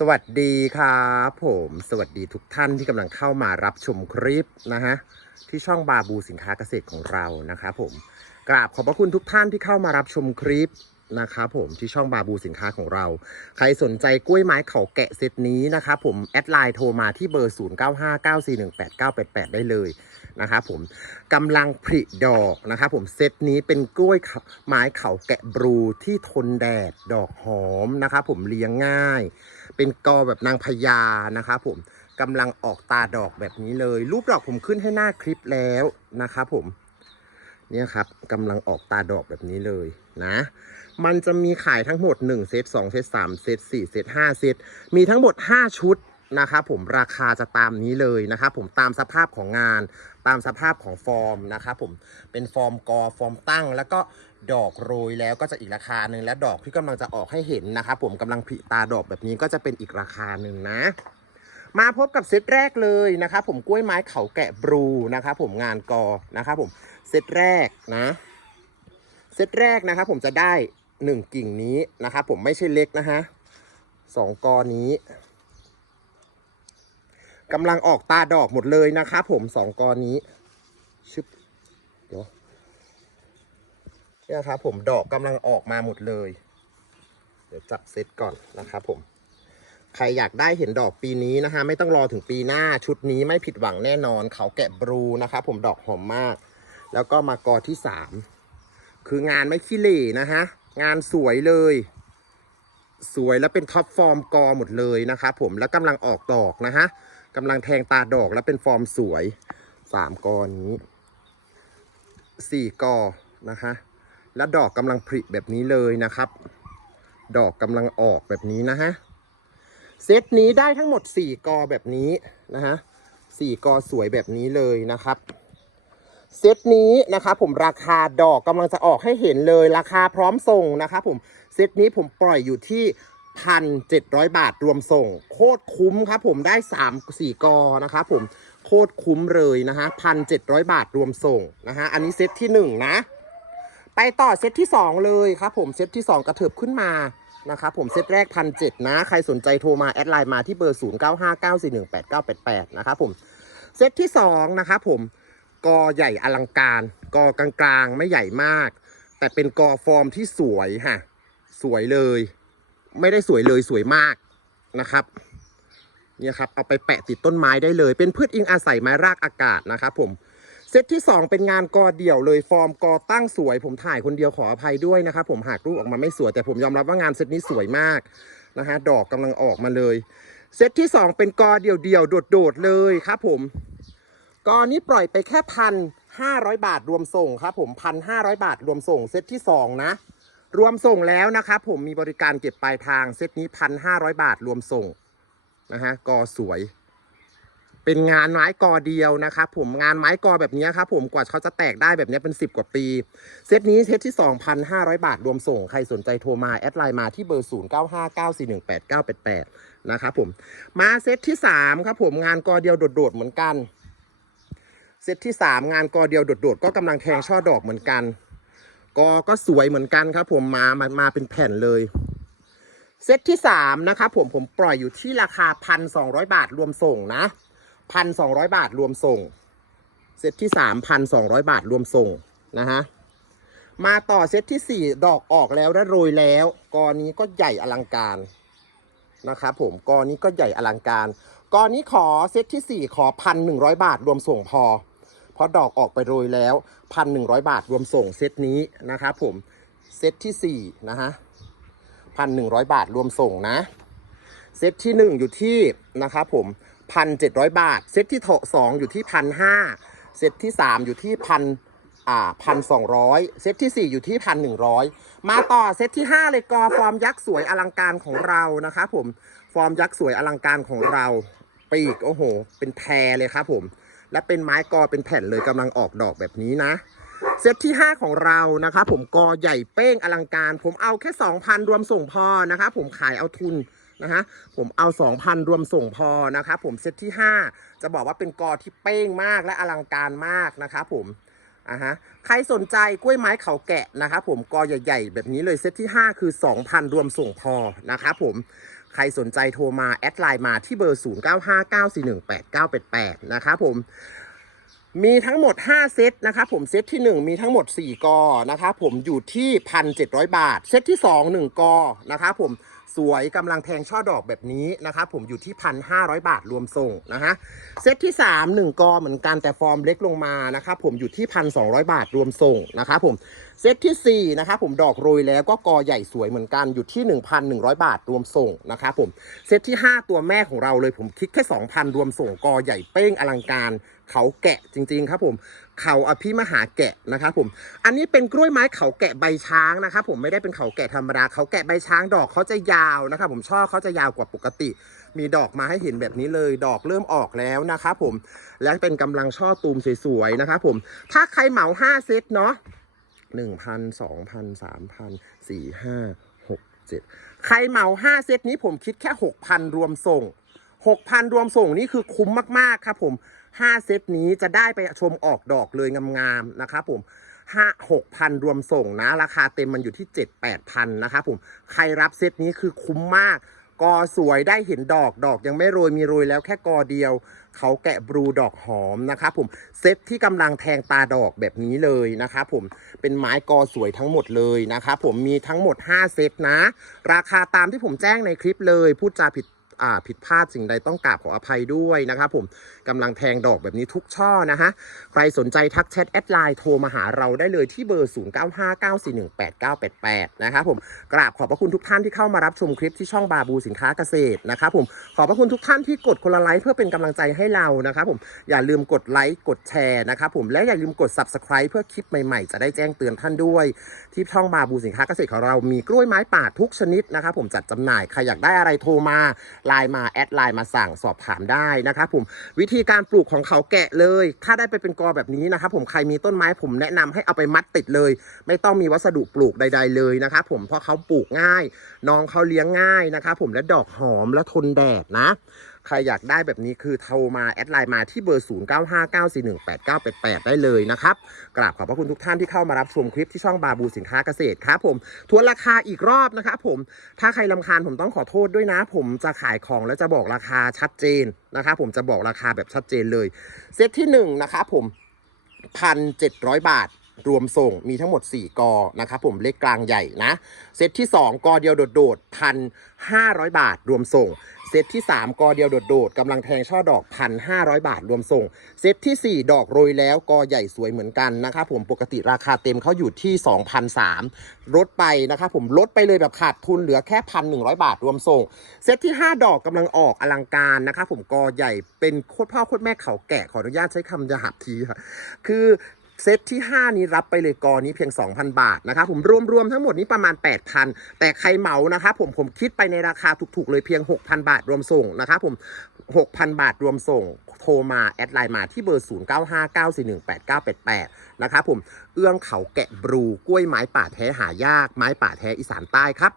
สวัสดีครับผมสวัสดีทุกท่านที่กำลังเข้ามารับชมคลิปนะฮะที่ช่องบาบูสินค้าเกษตรของเรานะครับผมกราบขอบพระคุณทุกท่านที่เข้ามารับชมคลิปนะครับผมที่ช่องบาบูสินค้าของเรา ใครสนใจกล้วยไม้เขาแกะเซตนี้นะครับผมแอดไลน์โทรมาที่เบอร์ 0959418988 ได้เลยนะครับผมกำลังผลิดอกนะครับผมเซตนี้เป็นกล้วยไม้เขาแกะบลูที่ทนแดดดอกหอมนะครับผมเลี้ยงง่าย เป็นกอแบบนางพญานะครับผมกำลังออกตาดอกแบบนี้เลย รูปดอกผมขึ้นให้หน้าคลิปแล้วนะครับผมเนี่ยครับกำลังออกตาดอกแบบนี้เลยนะ มันจะมีขายทั้งหมด 1 เซต2 เซต3 เซต4 เซต5 เซต มีทั้งหมด 5 ชุด นะครับผมราคาจะตามนี้เลยนะครับผมตามสภาพของงาน ตามสภาพของฟอร์มนะครับผมเป็นฟอร์มกอฟอร์มตั้ง แล้วก็ดอกโรยแล้วก็จะอีกราคาหนึ่งและดอกที่กำลังจะออกให้เห็นนะครับผมกำลังผลิตาดอกแบบนี้ก็จะเป็นอีกราคาหนึ่งนะ มาพบกับเซตแรกเลยนะครับผมกล้วยไม้เขาแกะบลูนะครับผมงานกอนะครับผมเซตแรกนะเซตแรกนะครับผมจะได้หนึ่งกิ่งนี้นะครับผมไม่ใช่เล็กนะฮะสองกอนี้ กำลังออกตาดอกหมดเลยนะครับผมสองกอนี้ชึบเดี๋ยวเนี่ยครับผมดอกกำลังออกมาหมดเลย เดี๋ยวจับเซตก่อนนะครับผม ใครอยากได้เห็นดอกปีนี้นะฮะไม่ต้องรอถึงปีหน้าชุดนี้ไม่ผิดหวังแน่นอน เขาแกะบลูนะครับผมดอกหอมมาก แล้วก็มากอที่สามคืองานไม่ขี้เหร่นะฮะ งานสวยเลย สวยแล้วเป็นท็อปฟอร์มกอหมดเลยนะครับผมแล้วกำลังออกดอกนะฮะ กำลังแทงตาดอกแล้วเป็นฟอร์มสวยสามกอนี้สี่กอนะคะ แล้วดอกกำลังผลิแบบนี้เลยนะครับ ดอกกำลังออกแบบนี้นะฮะเซตนี้ได้ทั้งหมดสี่กอแบบนี้นะฮะสี่กอสวยแบบนี้เลยนะครับเซตนี้นะครับผมราคาดอกกำลังจะออกให้เห็นเลยราคาพร้อมส่งนะครับผมเซตนี้ผมปล่อยอยู่ที่ พันเจ็ดร้อยบาทรวมส่ง โคตรคุ้มครับผมได้สามสี่กอนะครับผมโคตรคุ้มเลยนะฮะพันเจ็ดร้อยบาทรวมส่งนะฮะอันนี้เซตที่หนึ่งนะ ไปต่อเซตที่สองเลยครับผมเซตที่สองกระเถิบขึ้นมานะครับผมเซตแรกพันเจ็ดนะ ใครสนใจโทรมา แอดไลน์มาที่เบอร์ศูนย์เก้าห้าเก้าสี่หนึ่งแปดเก้าแปดแปดนะครับผมเซตที่สองนะครับผมกอใหญ่อลังการกอกลางๆ ไม่ใหญ่มาก แต่เป็นกอฟอร์มที่สวยฮะสวยเลย ไม่ได้สวยเลยสวยมากนะครับเนี่ยครับเอาไปแปะติดต้นไม้ได้เลย เป็นพืชอิงอาศัยไม้รากอากาศนะครับผมเซตที่ 2 เป็นงานกอเดี่ยวเลยฟอร์มกอตั้งสวย ผมถ่ายคนเดียวขออภัยด้วยนะครับผมหากรูปออกมาไม่สวยแต่ผมยอมรับว่างานเซตนี้สวยมากนะฮะดอกกำลังออกมาเลยเซตที่ 2 เป็นกอเดี่ยวๆโดดๆเลยครับผมกอนี้ปล่อยไปแค่พันห้าร้อยบาทรวมส่งครับผมพันห้าร้อยบาทรวมส่งเซตที่สองนะ รวมส่งแล้วนะครับผมมีบริการเก็บปลายทางเซตนี้พันห้าร้อยบาทรวมส่งนะฮะกอสวย เป็นงานไม้กอเดียวนะครับผมงานไม้กอแบบนี้ครับผมกว่าเขาจะแตกได้แบบนี้เป็น 10 กว่าปี เซตนี้เซตที่ 2,500 บาทรวมส่ง ใครสนใจโทรมา แอดไลน์มาที่เบอร์ 0959418988 นะครับผมมาเซตที่ 3 ครับผมงานกอเดียวโดดๆเหมือนกันเซตที่ 3 งานกอเดียวโดดๆก็กำลังแทงช่อดอกเหมือนกัน กอก็สวยเหมือนกันครับผมมามามาเป็นแผ่นเลย เซตที่3นะครับผมผมปล่อยอยู่ที่ราคา1,200บาทรวมส่งนะ1,200บาทรวมส่ง เซตที่3 1,200บาทรวมส่งนะฮะมาต่อเซตที่4ดอกออกแล้วและโรยแล้วกอนี้ก็ใหญ่อลังการนะครับผมกอนี้ก็ใหญ่อลังการกอนี้ขอเซตที่4ขอ1,100บาทรวมส่งพอ เพราะดอกออกไปโรยแล้ว 1,100 บาทรวมส่งเซตนี้นะครับผมเซตที่4นะฮะ1,100บาทรวมส่งนะ เซตที่ 1 อยู่ที่นะครับผม1,700บาท เซตที่สองอยู่ที่1,500เซตที่ 3 อยู่ที่พันอ่าพันสองร้อยเซตที่ 4 อยู่ที่พันหนึ่งร้อยมาต่อเซตที่ 5 เลยกอฟอร์มยักษ์สวยอลังการของเรานะครับผมฟอร์มยักษ์สวยอลังการของเราปีกโอ้โห เป็นแพรเลยครับผม และเป็นไม้กอเป็นแผ่นเลยกำลังออกดอกแบบนี้นะ เซตที่ 5 ของเรานะครับผมกอใหญ่เป้งอลังการ ผมเอาแค่ 2,000 รวมส่งพอนะครับผมขายเอาทุนนะฮะผมเอา 2,000 รวมส่งพอนะครับผมเซตที่ 5 จะบอกว่าเป็นกอที่เป้งมากและอลังการมากนะครับผมอะฮะใครสนใจกล้วยไม้เขาแกะนะครับผมกอใหญ่ ๆ แบบนี้เลยเซตที่ 5 คือ 2,000 รวมส่งพอนะครับผม ใครสนใจโทรมาแอดไลน์มาที่เบอร์ 0959418988 นะครับผมมีทั้งหมด 5 เซตนะครับผมเซตที่ 1 มีทั้งหมด 4 กอนะครับผมอยู่ที่ 1,700 บาท เซตที่ 2 1 กอนะครับผม สวยกำลังแทงช่อดอกแบบนี้นะครับผมอยู่ที่1,500บาทรวมส่งนะฮะเซตที่3 1กอเหมือนกันแต่ฟอร์มเล็กลงมานะครับผมอยู่ที่1,200บาทรวมส่งนะครับผมเซตที่4นะครับผมดอกโรยแล้วก็กอใหญ่สวยเหมือนกันอยู่ที่1,100บาทรวมส่งนะครับผมเซตที่5ตัวแม่ของเราเลยผมคิดแค่2,000รวมส่งกอใหญ่เป้งอลังการเขาแกะจริง ๆ ครับผม เขาอภิมหาแกะนะครับผม อันนี้เป็นกล้วยไม้เขาแกะใบช้างนะครับผมไม่ได้เป็นเขาแกะธรรมดาเขาแกะใบช้างดอกเขาจะยาวนะครับผมช่อเขาจะยาวกว่าปกติ มีดอกมาให้เห็นแบบนี้เลย ดอกเริ่มออกแล้วนะครับผม และเป็นกำลังช่อตูมสวยๆนะครับผม ถ้าใครเหมา5เซตเนาะหนึ่งพันสองพันสามพันสี่ห้าหกเจ็ดใครเหมา5เซตนี้ผมคิดแค่6,000รวมส่ง6,000รวมส่งนี่คือคุ้มมากๆครับผม 5 เซตนี้จะได้ไปชมออกดอกเลยงามๆนะครับผม5 6,000รวมส่งนะ ราคาเต็มมันอยู่ที่7-8,000นะครับผมใครรับเซตนี้คือคุ้มมาก กอสวยได้เห็นดอกดอกยังไม่โรยมีโรยแล้วแค่กอเดียว เขาแกะบลูดอกหอมนะครับผมเซตที่กำลังแทงตาดอกแบบนี้เลยนะครับผมเป็นไม้กอสวยทั้งหมดเลยนะครับผมมีทั้งหมด 5 เซตนะ ราคาตามที่ผมแจ้งในคลิปเลย พูดจาผิด ผิดพลาดสิ่งใดต้องกราบขออภัยด้วยนะครับผมกำลังแทงดอกแบบนี้ทุกช่อนะฮะใครสนใจทักแชทแอดไลน์โทรมาหาเราได้เลยที่เบอร์ 0959418988 นะครับผมกราบขอบพระคุณทุกท่านที่เข้ามารับชมคลิปที่ช่องบาบูสินค้าเกษตรนะครับผมขอบพระคุณทุกท่านที่กดคนละไลค์เพื่อเป็นกำลังใจให้เรานะครับผมอย่าลืมกดไลค์กดแชร์นะครับผมและอย่าลืมกด subscribe เพื่อคลิปใหม่ๆ จะได้แจ้งเตือนท่านด้วย ที่ช่องบาบูสินค้าเกษตรของเรามีกล้วยไม้ป่าทุกชนิดนะครับผมจัดจำหน่ายใครอยากได้อะไรโทรมาไลน์มาแอดไลน์มาสั่งสอบถามได้นะครับผมวิธีการปลูกของเขาแกะเลย ถ้าได้ไปเป็นกอแบบนี้นะครับผมใครมีต้นไม้ผมแนะนำให้เอาไปมัดติดเลย ไม่ต้องมีวัสดุปลูกใด ๆ เลยนะครับผมเพราะเขาปลูกง่าย น้องเขาเลี้ยงง่ายนะครับผมและดอกหอมและทนแดดนะ ใครอยากได้แบบนี้คือโทรมาแอดไลน์มาที่เบอร์ 0959418988 ได้เลยนะครับ กราบขอบพระคุณทุกท่านที่เข้ามารับชมคลิปที่ช่องบาบูสินค้าเกษตรครับผมทวนราคาอีกรอบนะครับผมถ้าใครลำคาญผมต้องขอโทษด้วยนะ ผมจะขายของแล้วจะบอกราคาชัดเจนนะครับผมจะบอกราคาแบบชัดเจนเลย เซตที่1นะครับผม1,700 บาทรวมส่งมีทั้งหมด 4 กอนะครับผมเล็กกลางใหญ่นะ เซตที่ 2 กอเดียวโดดๆพันห้าร้อยบาทรวมส่ง เซตที่ 3 กอเดียวโดดๆกำลังแทงช่อดอกพันห้าร้อยบาทรวมส่ง เซตที่ 4 ดอกโรยแล้วกอใหญ่สวยเหมือนกันนะครับผมปกติราคาเต็มเขาอยู่ที่ 2,003ลดไปนะครับผมลดไปเลยแบบขาดทุนเหลือแค่พันหนึ่งบาทรวมส่ง เซตที่ 5 ดอกกำลังออกอลังการนะครับผมกอใหญ่เป็นโคตรพ่อโคตรแม่เขาแกะขออนุญาตใช้คำหยาบทีค่ะคือ เซตที่ 5 นี้รับไปเลยกอนี้เพียง 2,000 บาทนะครับผมรวมๆทั้งหมดนี้ประมาณ 8,000 แต่ใครเหมานะครับผมผมคิดไปในราคาถูกๆเลยเพียง 6,000 บาทรวมส่งนะครับผม 6,000 บาทรวมส่งโทรมา แอดไลน์มาที่เบอร์ 0959418988 นะครับผมเอื้องเขาแกะบลูกล้วยไม้ป่าแท้หายากไม้ป่าแท้อีสานใต้ครับ